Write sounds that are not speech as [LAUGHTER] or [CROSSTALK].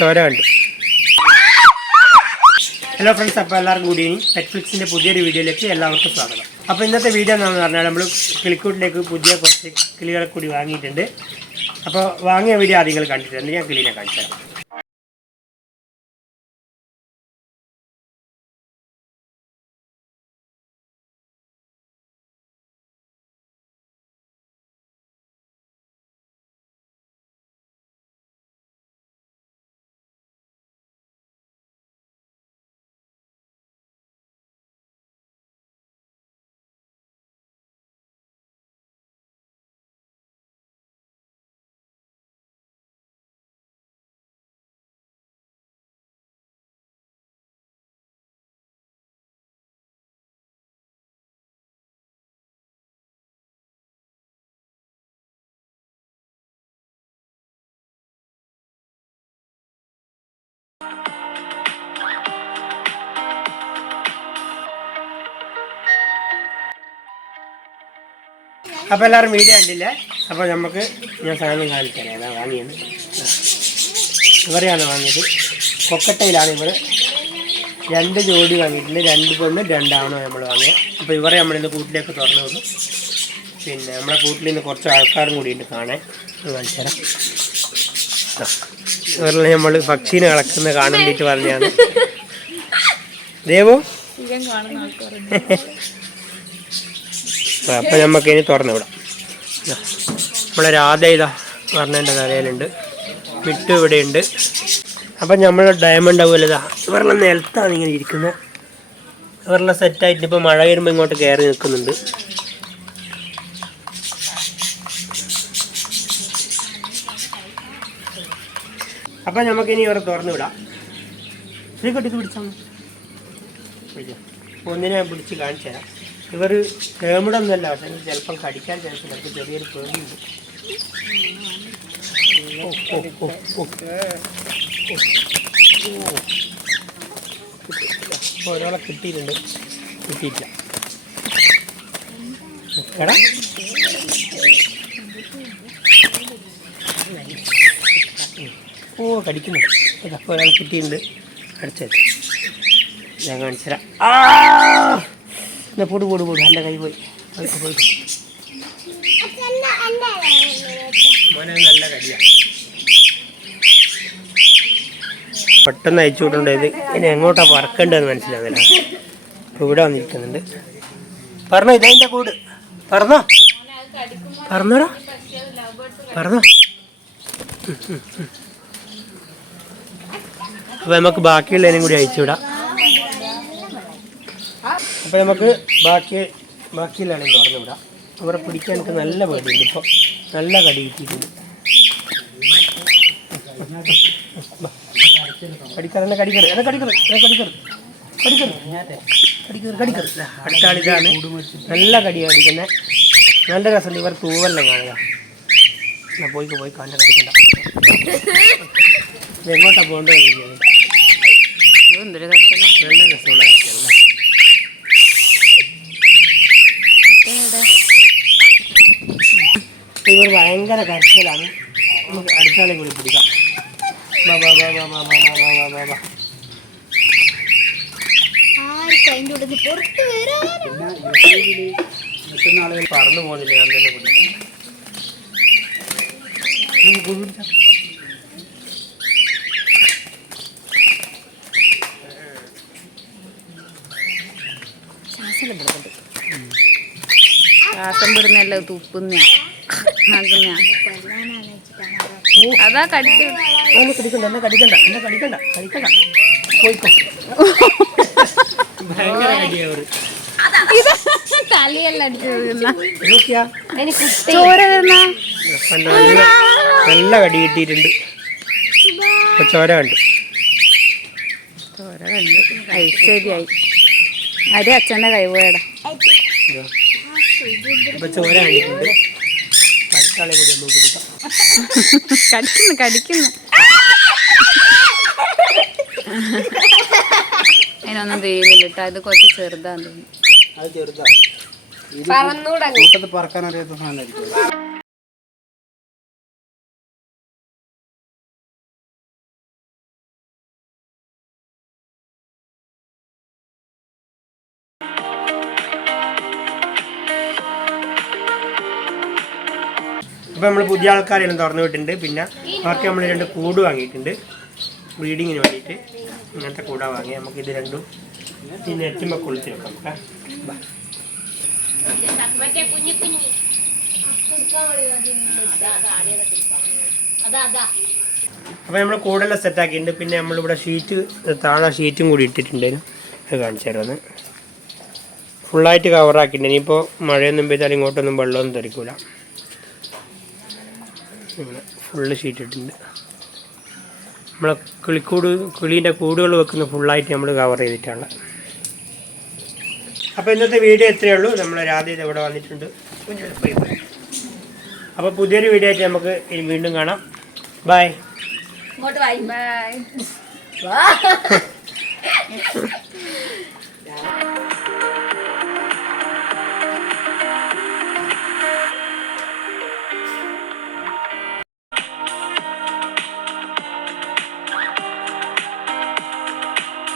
ചോര കണ്ടു. Hello friends അപ്പോൾ എല്ലാവർക്കും ഗുഡ് കൂടി നെറ്റ്ഫ്ലിക്സിന്റെ പുതിയൊരു വീഡിയോയിലേക്ക് എല്ലാവർക്കും സ്വാഗതം. അപ്പോൾ ഇന്നത്തെ വീഡിയോ എന്താണെന്ന് പറഞ്ഞാൽ നമ്മൾ കിളിക്കൂട്ടിലേക്ക് പുതിയ കുറച്ച് കിളികളെ കൂടി വാങ്ങിയിട്ടുണ്ട്. അപ്പോൾ വാങ്ങിയ വീഡിയോ ആദ്യം നിങ്ങൾ കണ്ടിട്ടുണ്ട് ഞാൻ കിളിനെ കാണിച്ചു അപ്പോൾ എല്ലാവരും വീഡിയോ കണ്ടില്ല? അപ്പോൾ നമുക്ക് ഞാൻ സാധനം കാണിച്ചു തരാം ഏതാ വാങ്ങിയത്? ഇവരെയാണ് വാങ്ങിയത്. കൊക്കട്ടയിലാണ് ഇവർ രണ്ട് ജോഡി വാങ്ങിയിട്ടുണ്ട്. രണ്ട് പൊണ്ണ് രണ്ടാണോ നമ്മൾ വാങ്ങിയത്. അപ്പോൾ ഇവരെ നമ്മളിന്ന് കൂട്ടിലേക്ക് തുറന്നു വിടും പിന്നെ നമ്മളെ കൂട്ടിൽ നിന്ന് കുറച്ച് ആൾക്കാരും കൂടി ഉണ്ട് കാണാൻ. കാണിച്ചു തരാം ഇവരിൽ നമ്മൾ പക്ഷീനെ കളക്കുന്ന കാണാൻ പറഞ്ഞാണ് ദേവോ? അപ്പം നമുക്ക് ഇനി തുറന്നു വിടാം. നമ്മളെ രാധ ഇതാ പറഞ്ഞതിന്റെ തലയിലുണ്ട്. വിട്ടു ഇവിടെ ഉണ്ട് അപ്പം നമ്മളെ ഡയമണ്ട് ആവുമല്ലോ ഇതാ ഇവരുടെ നിലത്താണ് ഇങ്ങനെ ഇരിക്കുന്നത്. ഇവരുടെ സെറ്റായിട്ട് ഇപ്പോൾ മഴ വരുമ്പോൾ ഇങ്ങോട്ട് കയറി നിൽക്കുന്നുണ്ട്. അപ്പം നമുക്കിനി ഇവിടെ തുറന്നു വിടാം ശ്രീകുട്ടി പിടിച്ചാൽ മതി. ഒന്നിനെ പിടിച്ച് കാണിച്ചു തരാം. ഇവർ കേമിടൊന്നുമല്ല പക്ഷേ ചിലപ്പം കടിക്കാൻ ചാൻസ് എനിക്ക് ചെറിയൊരു പേടിയുണ്ട്. ഒരാളെ കിട്ടിയിട്ടുണ്ട്. കിട്ടിയിട്ടില്ല. എടാ. ഓ കടിക്കുന്നുണ്ട് അപ്പോൾ ഒരാൾ കിട്ടിയിട്ടുണ്ട് അടിച്ചു ഞാൻ കാണിച്ചുതരാം ആ! പൊടു പൊടു പൊടു. എന്റെ കൈ പോയി. പോയിട്ട് പോയിട്ട് മോനെ നല്ല പെട്ടെന്ന് അയച്ചു വിട്ടുണ്ടായത് ഇനി എങ്ങോട്ടാ പറക്കേണ്ടതെന്ന് മനസ്സിലാകുന്നില്ല ഇവിടെ വന്നിരിക്കുന്നുണ്ട്. പറഞ്ഞോ ഇതതിന്റെ കൂട്. പറഞ്ഞോ. പറഞ്ഞോടാ. പറഞ്ഞോ. അപ്പോൾ നമുക്ക് ബാക്കിയുള്ളതിനും കൂടി അയച്ചു വിടാം അപ്പോൾ നമുക്ക് ബാക്കി ബാക്കിയുള്ളതിനും തുറന്നു വിടാം അവരെ പിടിക്കാൻ എനിക്ക് നല്ല പേടിയുണ്ട് ഇപ്പോൾ നല്ല കടി കിട്ടിയിട്ടുണ്ട്. കടിക്കറ് എന്നെ കടിക്കറ് എന്നെ കടിക്കറ് കടിക്കറ്. കടിക്കറ് കടിക്കറ് കടിക്കറ്. ദാ, അടുത്ത ആളിതാണ് നല്ല കടി കടിക്കുന്നത് നല്ല രസമുണ്ട്. ഇവർ തൂവെല്ലാം കാണുക. പോയിക്കോ പോയി കാണാൻ കടിക്കണ്ട. എങ്ങോട്ടാണ് പോകേണ്ടത് ഇവർ ഭയങ്കര കരച്ചിലാണ്. നമുക്ക് അടുത്താളെ കൂടി പിടിക്കാം. പറന്നു പോകുന്നില്ല ഞാൻ തന്നെ കുടി ശ്വാസം വിടുന്നല്ല തുപ്പുന്ന ആക്കുന്ന അതാ കടിച്ചു. കടിക്കണ്ട എന്നെ കടിക്കണ്ട എന്നെ കടിക്കണ്ട കടിക്കണ്ട. പോയിക്കോ. ഭയങ്കര കടിയാ അവർ ഇത് തലയെല്ലാം അടിച്ചു വീഴുന്ന നോക്കിയാ. ചോര വരുന്ന? നല്ല കടി കിട്ടിയിട്ടുണ്ട്. ചോര കണ്ടു. ചോര കണ്ടു. ഐശ്വര്യായി. അരി അച്ഛന്റെ കൈ പോയടാ. ഇപ്പൊ ചോര കണ്ടിട്ടുണ്ട് അടുത്താളെ കൂടി ഒന്ന് പിടിക്കാം കടിക്കുന്നു കടിക്കുന്നു. അതിനൊന്നും ചെയ്യുന്നില്ല കേട്ടോ അത് കുറച്ച് ചെറുതാന്ന് തോന്നുന്നു. അത് ചെറുതാ. പറക്കാൻ അറിയാത്ത സാധനമായിരിക്കും അപ്പോൾ നമ്മൾ പുതിയ ആൾക്കാരെല്ലാം തുറന്നു വിട്ടിട്ടുണ്ട്. പിന്നെ അവർക്ക് നമ്മൾ രണ്ട് കൂട് വാങ്ങിയിട്ടുണ്ട്. ബ്രീഡിങ്ങിന് വേണ്ടിയിട്ട്. ഇങ്ങനത്തെ കൂടാ വാങ്ങി നമുക്ക് ഇത് രണ്ടും പിന്നെ എത്തുമ്പോൾ കൊളുത്തി വെക്കാം. അപ്പോൾ നമ്മൾ കൂടെല്ലാം സെറ്റാക്കിയിട്ടുണ്ട് പിന്നെ നമ്മളിവിടെ ഷീറ്റ് താഴെ ഷീറ്റും കൂടി ഇട്ടിട്ടുണ്ടായിരുന്നു അത് കാണിച്ചു തരാമെന്ന് ഫുള്ളായിട്ട് കവറാക്കിയിട്ടുണ്ട് ഇനിയിപ്പോൾ മഴയൊന്നും പെയ്താൽ ഇങ്ങോട്ടൊന്നും വെള്ളമൊന്നും തെറിക്കൂല. ഇങ്ങനെ ഫുള്ള് ഷീറ്റ് ഇട്ടിട്ടുണ്ട്. നമ്മളെ കിളിക്കൂട് കിളീന്റെ കൂടുകൾ വെക്കുന്ന ഫുള്ളായിട്ട് നമ്മൾ കവർ ചെയ്തിട്ടാണ്. അപ്പോൾ ഇന്നത്തെ വീഡിയോ എത്രയേ ഉള്ളൂ. നമ്മൾ രാധ ഇത് ഇവിടെ വന്നിട്ടുണ്ട്. അപ്പോൾ പുതിയൊരു വീഡിയോ ആയിട്ട് നമുക്ക് ഇനി വീണ്ടും കാണാം. ബൈ ഇങ്ങോട്ട് വായി ബൈ [LAUGHS]